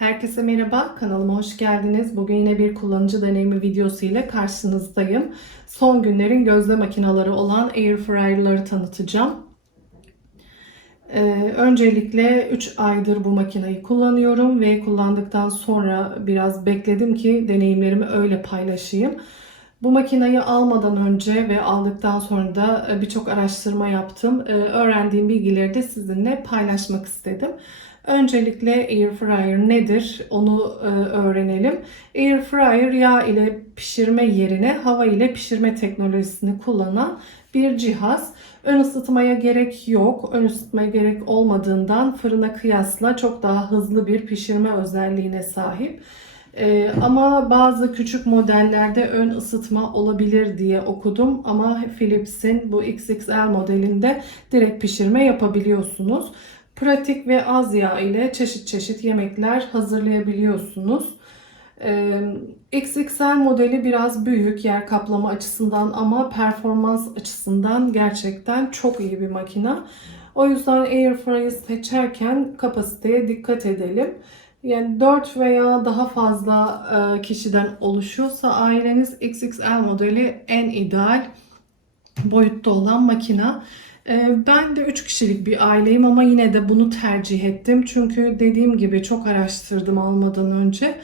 Herkese merhaba, kanalıma hoş geldiniz. Bugün yine bir kullanıcı deneyimi videosu ile karşınızdayım. Son günlerin gözle makineleri olan Airfryer'ları tanıtacağım. Ee, öncelikle 3 aydır bu makineyi kullanıyorum ve kullandıktan sonra biraz bekledim ki deneyimlerimi öyle paylaşayım. Bu makineyi almadan önce ve aldıktan sonra da e, birçok araştırma yaptım. Ee, Öğrendiğim bilgileri de sizinle paylaşmak istedim. Öncelikle air fryer nedir onu e, öğrenelim. Air fryer yağ ile pişirme yerine hava ile pişirme teknolojisini kullanan bir cihaz. Ön ısıtmaya gerek yok. Ön ısıtmaya gerek olmadığından fırına kıyasla çok daha hızlı bir pişirme özelliğine sahip. Ee, ama bazı küçük modellerde ön ısıtma olabilir diye okudum ama Philips'in bu XXL modelinde direkt pişirme yapabiliyorsunuz. Pratik ve az yağ ile çeşit çeşit yemekler hazırlayabiliyorsunuz. Ee, XXL modeli biraz büyük yer kaplama açısından ama performans açısından gerçekten çok iyi bir makina. O yüzden Airfryer'ı seçerken kapasiteye dikkat edelim. Yani 4 veya daha fazla e, kişiden oluşuyorsa aileniz XXL modeli en ideal boyutta olan makina. E, Ben de 3 kişilik bir aileyim ama yine de bunu tercih ettim. Çünkü dediğim gibi çok araştırdım almadan önce.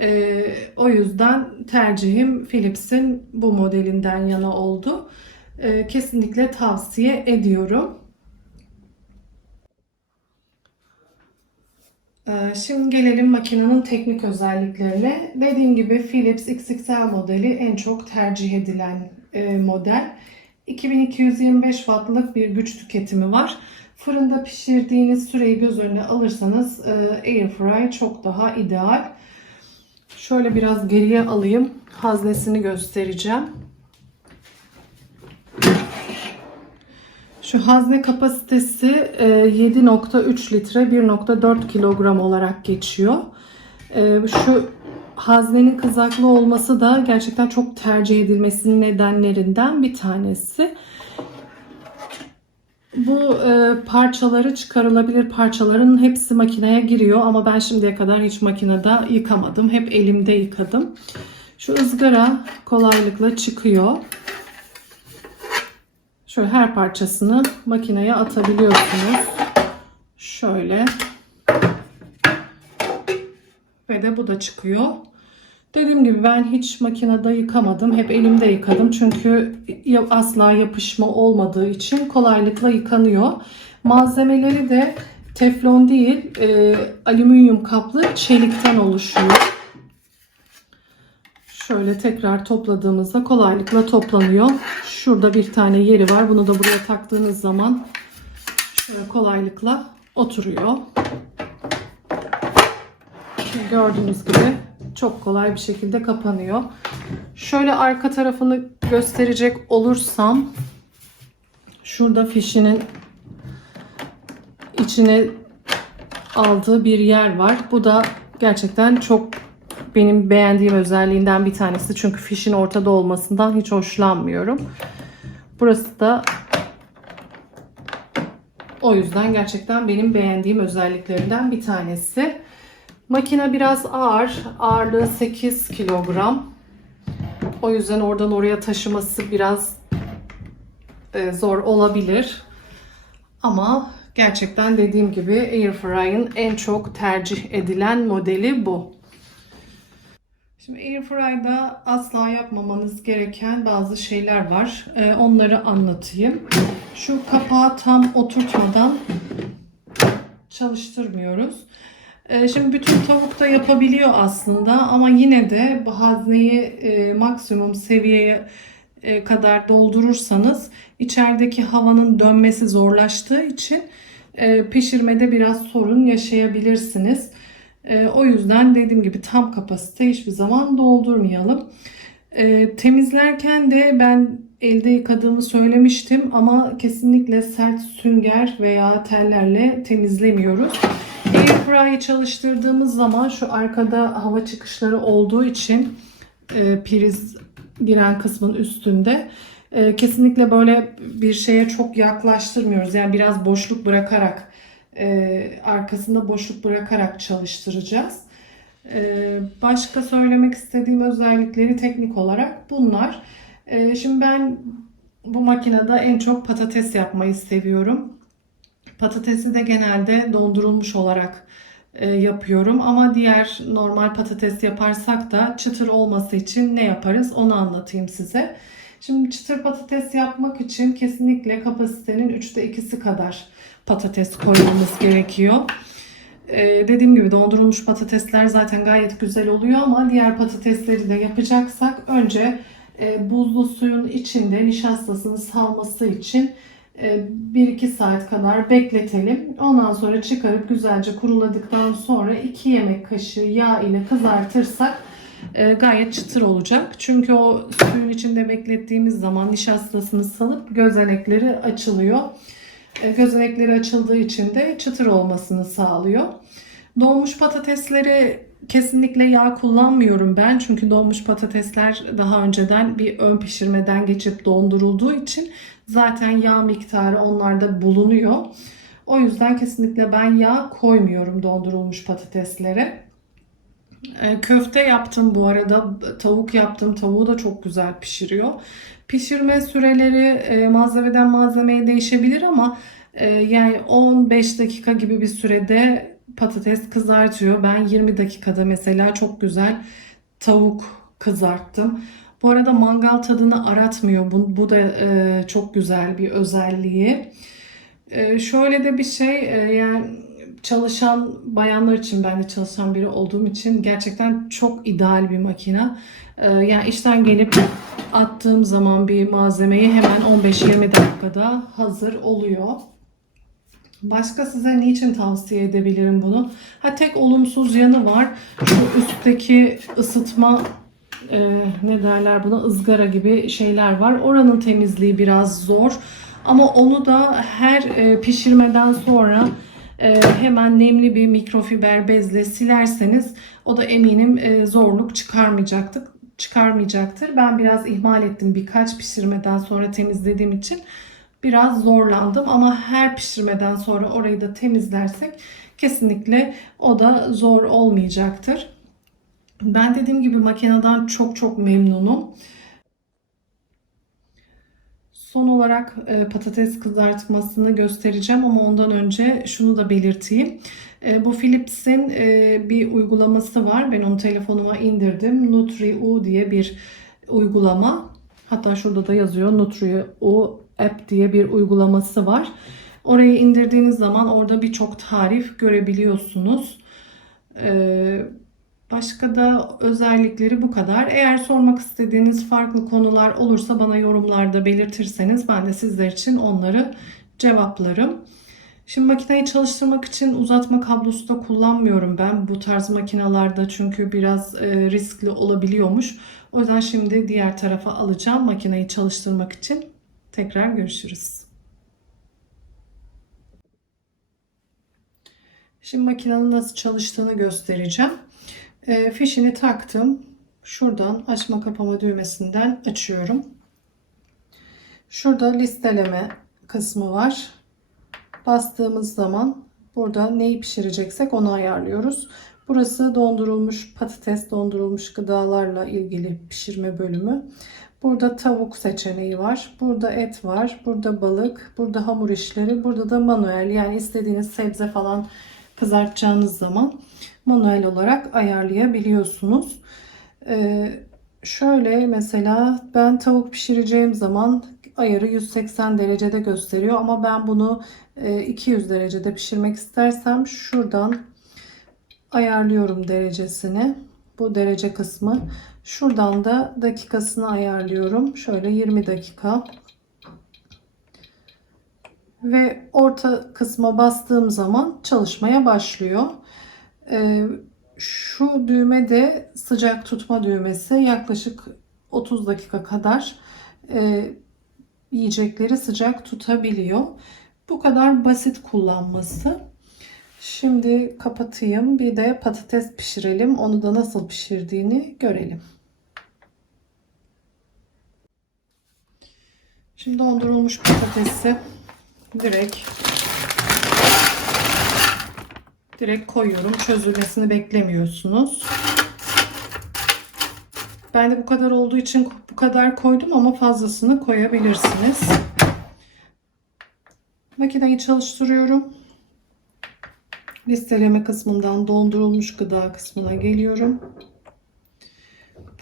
E, O yüzden tercihim Philips'in bu modelinden yana oldu. E, Kesinlikle tavsiye ediyorum. Ee, Şimdi gelelim makinenin teknik özelliklerine. Dediğim gibi Philips XXL modeli en çok tercih edilen e, model. 2225 wattlık bir güç tüketimi var. Fırında pişirdiğiniz süreyi göz önüne alırsanız e, Airfryer çok daha ideal. Şöyle biraz geriye alayım. Haznesini göstereceğim. Şu hazne kapasitesi e, 7.3 litre 1.4 kilogram olarak geçiyor. E, Şu haznenin kızaklı olması da gerçekten çok tercih edilmesinin nedenlerinden bir tanesi. Bu e, parçaları çıkarılabilir parçaların hepsi makineye giriyor ama ben şimdiye kadar hiç makinede yıkamadım. Hep elimde yıkadım. Şu ızgara kolaylıkla çıkıyor. Şöyle her parçasını makineye atabiliyorsunuz. Şöyle. Ve de bu da çıkıyor. Dediğim gibi ben hiç makinede yıkamadım. Hep elimde yıkadım. Çünkü asla yapışma olmadığı için kolaylıkla yıkanıyor. Malzemeleri de teflon değil, e, alüminyum kaplı çelikten oluşuyor. Şöyle tekrar topladığımızda kolaylıkla toplanıyor. Şurada bir tane yeri var. Bunu da buraya taktığınız zaman şöyle kolaylıkla oturuyor. Şimdi Gördüğünüz gibi çok kolay bir şekilde kapanıyor. Şöyle arka tarafını gösterecek olursam şurada fişinin içine aldığı bir yer var. Bu da gerçekten çok benim beğendiğim özelliğinden bir tanesi. Çünkü fişin ortada olmasından hiç hoşlanmıyorum. Burası da o yüzden gerçekten benim beğendiğim özelliklerinden bir tanesi. Makine biraz ağır. Ağırlığı 8 kilogram. O yüzden oradan oraya taşıması biraz e, zor olabilir. Ama gerçekten dediğim gibi Airfryer'ın en çok tercih edilen modeli bu. Şimdi Airfryer'da asla yapmamanız gereken bazı şeyler var. Ee, onları anlatayım. Şu kapağı tam oturtmadan çalıştırmıyoruz. Ee, şimdi bütün tavuk da yapabiliyor aslında ama yine de hazneyi e, maksimum seviyeye e, kadar doldurursanız içerideki havanın dönmesi zorlaştığı için e, pişirmede biraz sorun yaşayabilirsiniz. O yüzden dediğim gibi tam kapasite hiçbir zaman doldurmayalım. Temizlerken de ben elde yıkadığımı söylemiştim ama kesinlikle sert sünger veya tellerle temizlemiyoruz. Airfryer'ı çalıştırdığımız zaman şu arkada hava çıkışları olduğu için e, priz giren kısmın üstünde e, kesinlikle böyle bir şeye çok yaklaştırmıyoruz. Yani biraz boşluk bırakarak e, arkasında boşluk bırakarak çalıştıracağız. Ee, başka söylemek istediğim özellikleri teknik olarak bunlar. Ee, şimdi ben bu makinede en çok patates yapmayı seviyorum. Patatesi de genelde dondurulmuş olarak e, yapıyorum ama diğer normal patates yaparsak da çıtır olması için ne yaparız onu anlatayım size. Şimdi çıtır patates yapmak için kesinlikle kapasitenin 3'te 2'si kadar patates koymamız gerekiyor. Ee, dediğim gibi dondurulmuş patatesler zaten gayet güzel oluyor ama diğer patatesleri de yapacaksak önce e, buzlu suyun içinde nişastasını salması için 1-2 saat kadar bekletelim. Ondan sonra çıkarıp güzelce kuruladıktan sonra 2 yemek kaşığı yağ ile kızartırsak e, gayet çıtır olacak. Çünkü o suyun içinde beklettiğimiz zaman nişastasını salıp gözenekleri açılıyor. E, gözenekleri açıldığı için de çıtır olmasını sağlıyor. Donmuş patatesleri kesinlikle yağ kullanmıyorum ben. Çünkü donmuş patatesler daha önceden bir ön pişirmeden geçip dondurulduğu için zaten yağ miktarı onlarda bulunuyor. O yüzden kesinlikle ben yağ koymuyorum dondurulmuş patateslere. E, Köfte yaptım bu arada. Tavuk yaptım. Tavuğu da çok güzel pişiriyor. Pişirme süreleri e, malzemeden malzemeye değişebilir ama e, yani 15 dakika gibi bir sürede patates kızartıyor. Ben 20 dakikada mesela çok güzel tavuk kızarttım. Bu arada mangal tadını aratmıyor. Bu, bu da e, çok güzel bir özelliği. E, şöyle de bir şey e, yani çalışan bayanlar için ben de çalışan biri olduğum için gerçekten çok ideal bir makine. Ee, yani işten gelip attığım zaman bir malzemeyi hemen 15-20 dakikada hazır oluyor. Başka size niçin tavsiye edebilirim bunu? Ha tek olumsuz yanı var. Şu üstteki ısıtma e, ne derler buna ızgara gibi şeyler var. Oranın temizliği biraz zor. Ama onu da her e, pişirmeden sonra e, hemen nemli bir mikrofiber bezle silerseniz o da eminim e, zorluk çıkarmayacaktır. çıkarmayacaktır. Ben biraz ihmal ettim birkaç pişirmeden sonra temizlediğim için biraz zorlandım ama her pişirmeden sonra orayı da temizlersek kesinlikle o da zor olmayacaktır. Ben dediğim gibi makineden çok çok memnunum. Son olarak e, patates kızartmasını göstereceğim ama ondan önce şunu da belirteyim. E, bu Philips'in e, bir uygulaması var. Ben onu telefonuma indirdim. NutriU diye bir uygulama. Hatta şurada da yazıyor NutriU app diye bir uygulaması var. Orayı indirdiğiniz zaman orada birçok tarif görebiliyorsunuz. Ee, Başka da özellikleri bu kadar. Eğer sormak istediğiniz farklı konular olursa bana yorumlarda belirtirseniz ben de sizler için onları cevaplarım. Şimdi makineyi çalıştırmak için uzatma kablosu da kullanmıyorum ben bu tarz makinalarda çünkü biraz e, riskli olabiliyormuş. O yüzden şimdi diğer tarafa alacağım makineyi çalıştırmak için. Tekrar görüşürüz. Şimdi makinenin nasıl çalıştığını göstereceğim. E, fişini taktım. Şuradan açma kapama düğmesinden açıyorum. Şurada listeleme kısmı var. Bastığımız zaman burada neyi pişireceksek onu ayarlıyoruz. Burası dondurulmuş patates, dondurulmuş gıdalarla ilgili pişirme bölümü. Burada tavuk seçeneği var. Burada et var. Burada balık. Burada hamur işleri. Burada da manuel yani istediğiniz sebze falan kızartacağınız zaman manuel olarak ayarlayabiliyorsunuz. Ee, şöyle mesela ben tavuk pişireceğim zaman ayarı 180 derecede gösteriyor ama ben bunu 200 e, derecede pişirmek istersem şuradan ayarlıyorum derecesini. Bu derece kısmı. Şuradan da dakikasını ayarlıyorum. Şöyle 20 dakika. Ve orta kısma bastığım zaman çalışmaya başlıyor. Ee, şu düğme de sıcak tutma düğmesi. Yaklaşık 30 dakika kadar e, yiyecekleri sıcak tutabiliyor. Bu kadar basit kullanması. Şimdi kapatayım. Bir de patates pişirelim. Onu da nasıl pişirdiğini görelim. Şimdi dondurulmuş patatesi direkt Direkt koyuyorum. Çözülmesini beklemiyorsunuz. Ben de bu kadar olduğu için bu kadar koydum ama fazlasını koyabilirsiniz. Makineyi çalıştırıyorum. Listeleme kısmından dondurulmuş gıda kısmına geliyorum.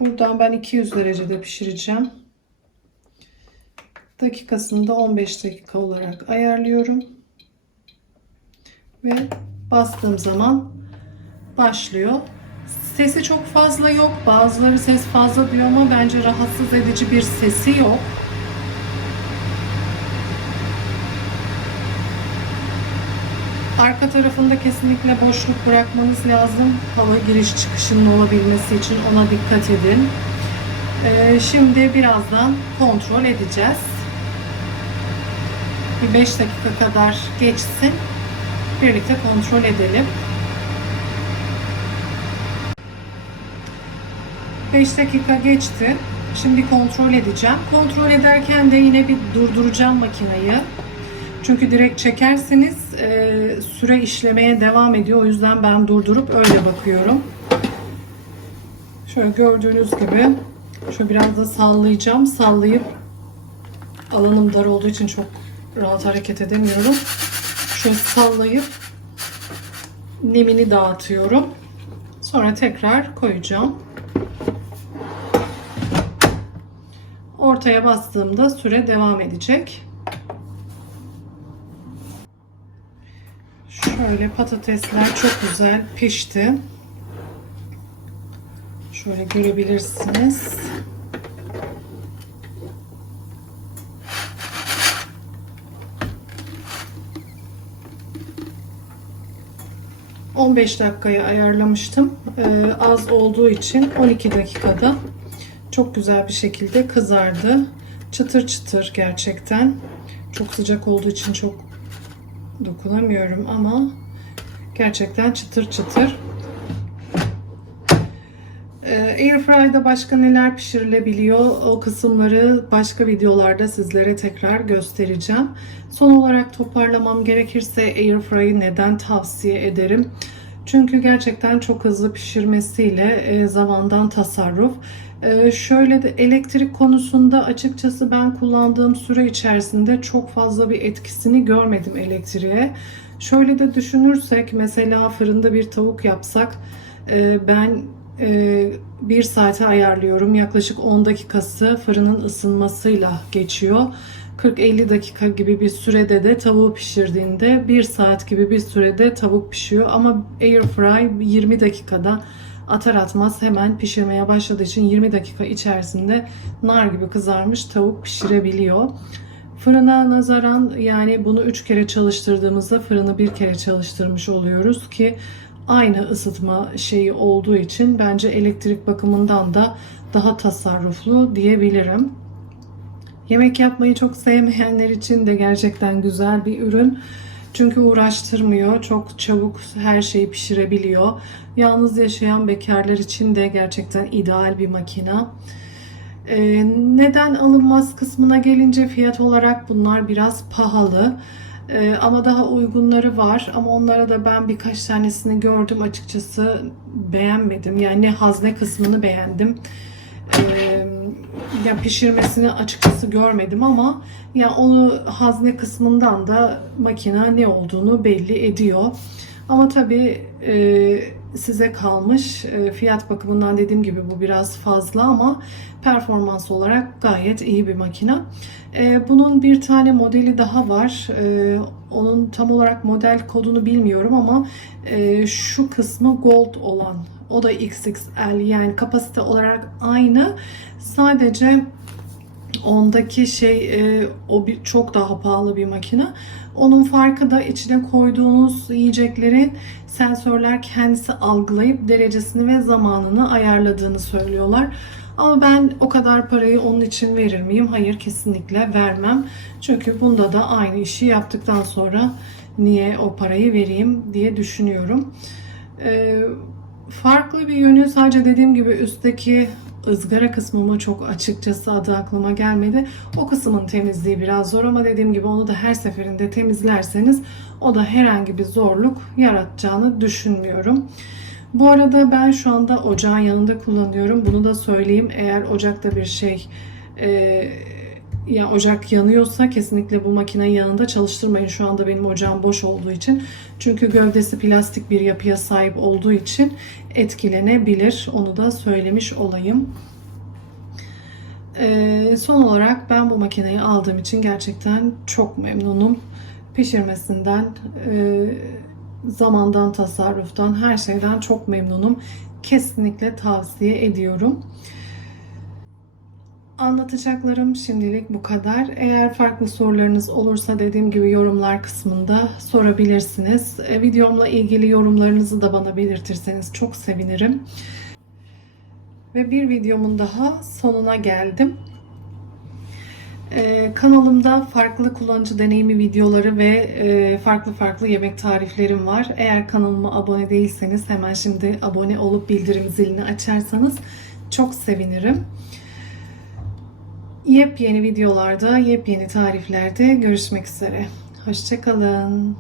Buradan ben 200 derecede pişireceğim. Dakikasını da 15 dakika olarak ayarlıyorum. Ve bastığım zaman başlıyor. Sesi çok fazla yok. Bazıları ses fazla diyor ama bence rahatsız edici bir sesi yok. Arka tarafında kesinlikle boşluk bırakmanız lazım. Hava giriş çıkışının olabilmesi için ona dikkat edin. Ee, şimdi birazdan kontrol edeceğiz. Bir 5 dakika kadar geçsin. Birlikte kontrol edelim. 5 dakika geçti. Şimdi kontrol edeceğim. Kontrol ederken de yine bir durduracağım makineyi. Çünkü direkt çekerseniz e, süre işlemeye devam ediyor. O yüzden ben durdurup öyle bakıyorum. Şöyle gördüğünüz gibi şöyle biraz da sallayacağım. Sallayıp alanım dar olduğu için çok rahat hareket edemiyorum. Şöyle sallayıp nemini dağıtıyorum. Sonra tekrar koyacağım. Ortaya bastığımda süre devam edecek. Şöyle patatesler çok güzel pişti. Şöyle görebilirsiniz. ...15 dakikaya ayarlamıştım. Ee, az olduğu için 12 dakikada çok güzel bir şekilde kızardı. Çıtır çıtır gerçekten. Çok sıcak olduğu için çok dokunamıyorum ama gerçekten çıtır çıtır. Ee, Airfry'da başka neler pişirilebiliyor o kısımları başka videolarda sizlere tekrar göstereceğim. Son olarak toparlamam gerekirse Airfry'ı neden tavsiye ederim? Çünkü gerçekten çok hızlı pişirmesiyle e, zamandan tasarruf. E, şöyle de elektrik konusunda açıkçası ben kullandığım süre içerisinde çok fazla bir etkisini görmedim elektriğe. Şöyle de düşünürsek mesela fırında bir tavuk yapsak e, ben e, bir saate ayarlıyorum. Yaklaşık 10 dakikası fırının ısınmasıyla geçiyor. 40-50 dakika gibi bir sürede de tavuğu pişirdiğinde 1 saat gibi bir sürede tavuk pişiyor. Ama air fry 20 dakikada atar atmaz hemen pişirmeye başladığı için 20 dakika içerisinde nar gibi kızarmış tavuk pişirebiliyor. Fırına nazaran yani bunu 3 kere çalıştırdığımızda fırını bir kere çalıştırmış oluyoruz ki aynı ısıtma şeyi olduğu için bence elektrik bakımından da daha tasarruflu diyebilirim. Yemek yapmayı çok sevmeyenler için de gerçekten güzel bir ürün. Çünkü uğraştırmıyor. Çok çabuk her şeyi pişirebiliyor. Yalnız yaşayan bekarlar için de gerçekten ideal bir makina. Ee, neden alınmaz kısmına gelince fiyat olarak bunlar biraz pahalı. Ee, ama daha uygunları var. Ama onlara da ben birkaç tanesini gördüm. Açıkçası beğenmedim. Yani hazne kısmını beğendim. Ee, ya pişirmesini açıkçası görmedim ama ya onu hazne kısmından da makina ne olduğunu belli ediyor. Ama tabii e, size kalmış. E, fiyat bakımından dediğim gibi bu biraz fazla ama performans olarak gayet iyi bir makina. E, bunun bir tane modeli daha var. E, onun tam olarak model kodunu bilmiyorum ama e, şu kısmı gold olan o da XXL yani kapasite olarak aynı. Sadece ondaki şey o bir çok daha pahalı bir makine. Onun farkı da içine koyduğunuz yiyeceklerin sensörler kendisi algılayıp derecesini ve zamanını ayarladığını söylüyorlar. Ama ben o kadar parayı onun için verir miyim? Hayır kesinlikle vermem. Çünkü bunda da aynı işi yaptıktan sonra niye o parayı vereyim diye düşünüyorum. Ee, farklı bir yönü sadece dediğim gibi üstteki ızgara kısmı mı çok açıkçası adı aklıma gelmedi. O kısmın temizliği biraz zor ama dediğim gibi onu da her seferinde temizlerseniz o da herhangi bir zorluk yaratacağını düşünmüyorum. Bu arada ben şu anda ocağın yanında kullanıyorum. Bunu da söyleyeyim. Eğer ocakta bir şey e, ya ocak yanıyorsa kesinlikle bu makineyi yanında çalıştırmayın. Şu anda benim ocağım boş olduğu için. Çünkü gövdesi plastik bir yapıya sahip olduğu için etkilenebilir. Onu da söylemiş olayım. Ee, son olarak ben bu makineyi aldığım için gerçekten çok memnunum. Pişirmesinden, e, zamandan, tasarruftan, her şeyden çok memnunum. Kesinlikle tavsiye ediyorum. Anlatacaklarım şimdilik bu kadar. Eğer farklı sorularınız olursa dediğim gibi yorumlar kısmında sorabilirsiniz. E, videomla ilgili yorumlarınızı da bana belirtirseniz çok sevinirim. Ve bir videomun daha sonuna geldim. Ee, kanalımda farklı kullanıcı deneyimi videoları ve e, farklı farklı yemek tariflerim var. Eğer kanalıma abone değilseniz hemen şimdi abone olup bildirim zilini açarsanız çok sevinirim. Yepyeni videolarda, yepyeni tariflerde görüşmek üzere. Hoşçakalın.